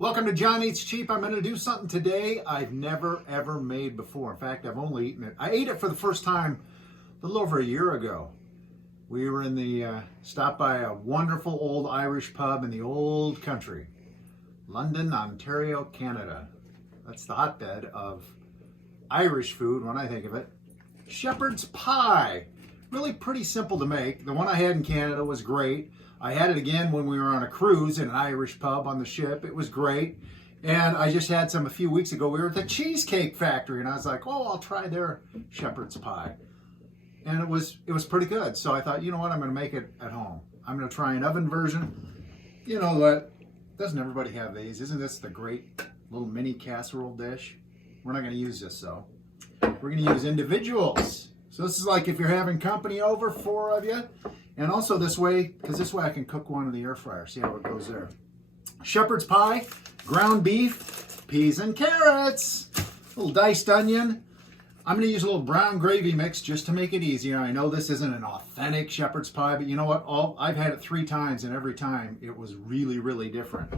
Welcome to John Eats Cheap. I'm going to do something today I've never ever made before. In fact, I've only eaten it. I ate it for the first time a little over a year ago. We were in the, stopped by a wonderful old Irish pub in the old country. London, Ontario, Canada. That's the hotbed of Irish food when I think of it. Shepherd's pie. Really pretty simple to make. The one I had in Canada was great. I had it again when we were on a cruise in an Irish pub on the ship. It was great. And I just had some a few weeks ago. We were at the Cheesecake Factory and I was like, oh, I'll try their shepherd's pie. And it was pretty good. So I thought, you know what, I'm going to make it at home. I'm going to try an oven version. You know what? Doesn't everybody have these? Isn't this the great little mini casserole dish? We're not going to use this though. We're going to use individuals. So this is like if you're having company over, 4 of you. And also this way, because this way I can cook one in the air fryer. See how it goes there. Shepherd's pie, ground beef, peas and carrots, a little diced onion. I'm going to use a little brown gravy mix just to make it easier. I know this isn't an authentic shepherd's pie, but you know what? I've had it 3 times, and every time it was really, really different.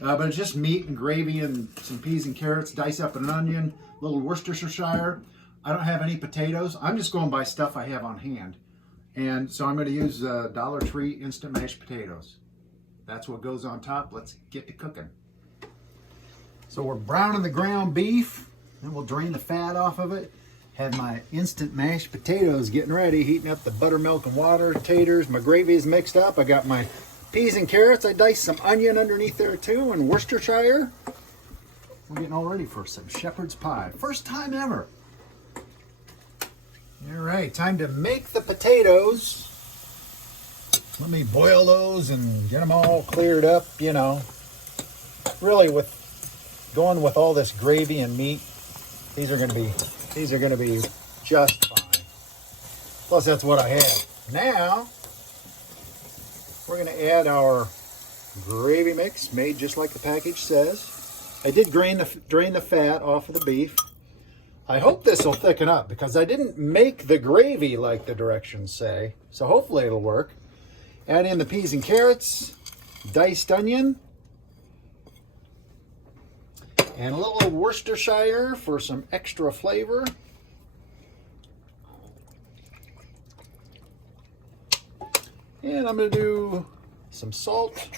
But it's just meat and gravy and some peas and carrots, dice up an onion, a little Worcestershire. I don't have any potatoes. I'm just going by stuff I have on hand. And so I'm going to use Dollar Tree instant mashed potatoes. That's what goes on top. Let's get to cooking. So we're browning the ground beef, and we'll drain the fat off of it. Have my instant mashed potatoes getting ready, heating up the buttermilk and water, taters. My gravy is mixed up. I got my peas and carrots. I diced some onion underneath there too, and Worcestershire. We're getting all ready for some shepherd's pie. First time ever. All right, time to make the potatoes. Let me boil those and get them all cleared up, you know. Really, with going with all this gravy and meat, these are going to be just fine. Plus, that's what I have. Now, we're going to add our gravy mix, made just like the package says. I did drain the fat off of the beef. I hope this will thicken up because I didn't make the gravy like the directions say. So hopefully it'll work. Add in the peas and carrots, diced onion, and a little Worcestershire for some extra flavor. And I'm going to do some salt.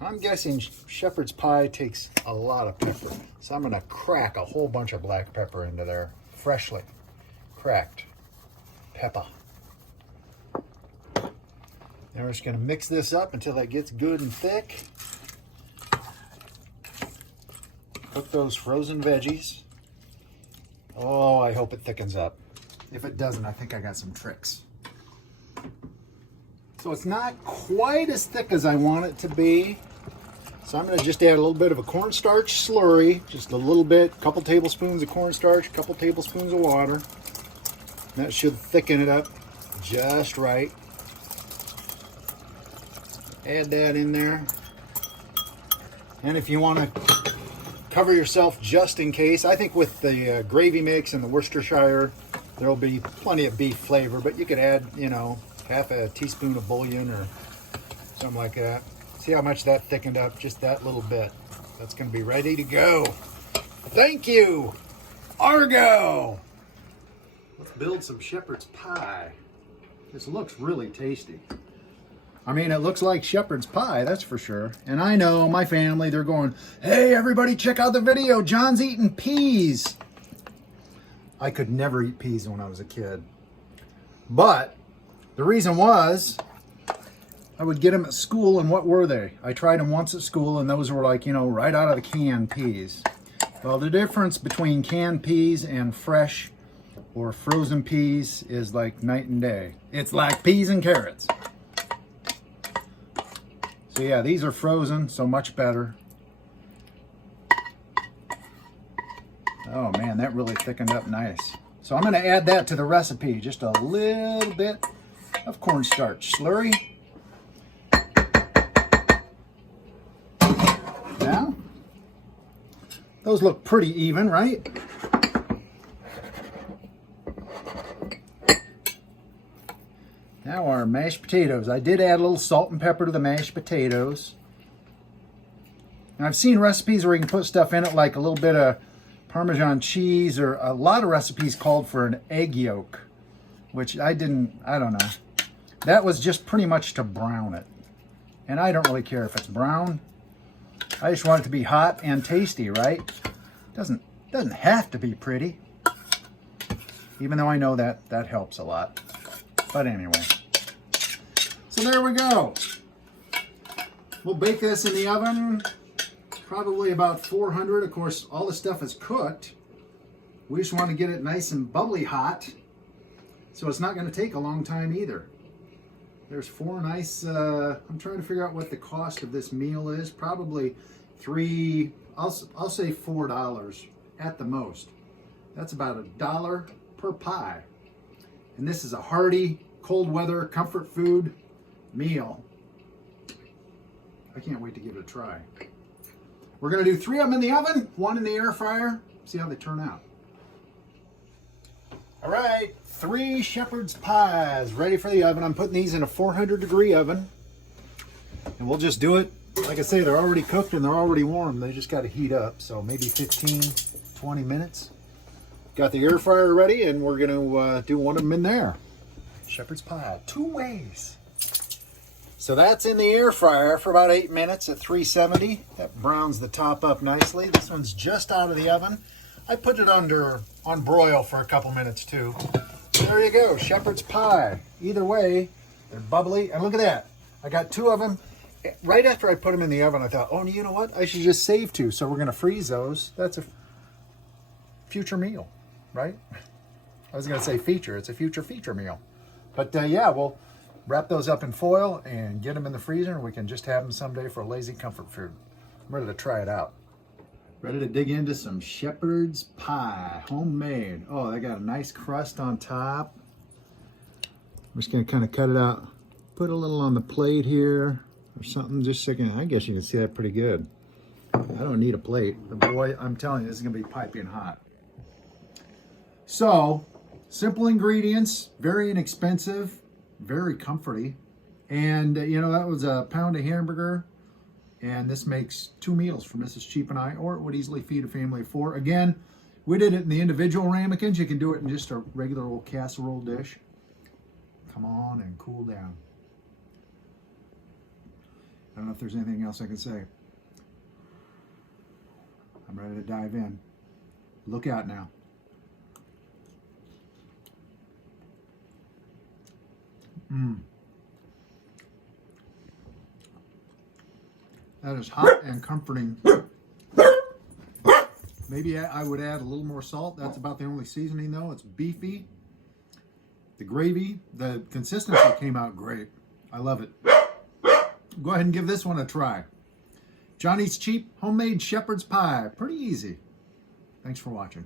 I'm guessing shepherd's pie takes a lot of pepper. So I'm going to crack a whole bunch of black pepper into there. Freshly cracked pepper. Now we're just going to mix this up until it gets good and thick. Cook those frozen veggies. Oh, I hope it thickens up. If it doesn't, I think I got some tricks. So it's not quite as thick as I want it to be. So I'm going to just add a little bit of a cornstarch slurry, just a little bit, a couple tablespoons of cornstarch, a couple tablespoons of water. That should thicken it up just right. Add that in there. And if you want to cover yourself just in case, I think with the gravy mix and the Worcestershire, there'll be plenty of beef flavor, but you could add, you know, half a teaspoon of bouillon or something like that. See how much that thickened up? Just that little bit. That's going to be ready to go. Thank you, Argo. Let's build some shepherd's pie. This looks really tasty. I mean, it looks like shepherd's pie, that's for sure. And I know my family, they're going, hey, everybody check out the video. John's eating peas. I could never eat peas when I was a kid. But the reason was I would get them at school, and what were they? I tried them once at school, and those were like, you know, right out of the can peas. Well, the difference between canned peas and fresh or frozen peas is like night and day. It's like peas and carrots. So yeah, these are frozen, so much better. Oh man, that really thickened up nice. So I'm going to add that to the recipe, just a little bit of cornstarch slurry. Now, those look pretty even, right? Now our mashed potatoes. I did add a little salt and pepper to the mashed potatoes. Now, I've seen recipes where you can put stuff in it like a little bit of Parmesan cheese, or a lot of recipes called for an egg yolk, which I don't know. That was just pretty much to brown it. And I don't really care if it's brown. I just want it to be hot and tasty, right? Doesn't have to be pretty. Even though I know that helps a lot. But anyway. So there we go. We'll bake this in the oven, probably about 400. Of course, all the stuff is cooked. We just want to get it nice and bubbly hot, so it's not going to take a long time either. There's 4 nice, I'm trying to figure out what the cost of this meal is. Probably I'll say $4 at the most. That's about $1 per pie. And this is a hearty, cold weather, comfort food meal. I can't wait to give it a try. We're going to do 3 of them in the oven, 1 in the air fryer. See how they turn out. All right, 3 shepherd's pies ready for the oven. I'm putting these in a 400-degree oven. And we'll just do it. Like I say, they're already cooked and they're already warm. They just got to heat up. So maybe 15, 20 minutes. Got the air fryer ready, and we're going to do 1 of them in there. Shepherd's pie, 2 ways. So that's in the air fryer for about 8 minutes at 370. That browns the top up nicely. This one's just out of the oven. I put it on broil for a couple minutes too. There you go, shepherd's pie. Either way, they're bubbly. And look at that. I got 2 of them. Right after I put them in the oven, I thought, oh, you know what? I should just save 2. So we're going to freeze those. That's a future meal, right? I was going to say feature. It's a future feature meal. But yeah, we'll wrap those up in foil and get them in the freezer, and we can just have them someday for a lazy comfort food. I'm ready to try it out. Ready to dig into some shepherd's pie, homemade. Oh, they got a nice crust on top. I'm just gonna kind of cut it out. Put a little on the plate here or something, just so I guess you can see that pretty good. I don't need a plate. But boy, I'm telling you, this is gonna be piping hot. So, simple ingredients, very inexpensive, very comforty. And you know, that was a pound of hamburger. And this makes 2 meals for Mrs. Cheap and I, or it would easily feed a family of 4. Again, we did it in the individual ramekins. You can do it in just a regular old casserole dish. Come on and cool down. I don't know if there's anything else I can say. I'm ready to dive in. Look out now. That is hot and comforting. Maybe I would add a little more salt. That's about the only seasoning though. It's beefy. The gravy, the consistency came out great. I love it. Go ahead and give this one a try. Johnny's Cheap homemade shepherd's pie. Pretty easy. Thanks for watching.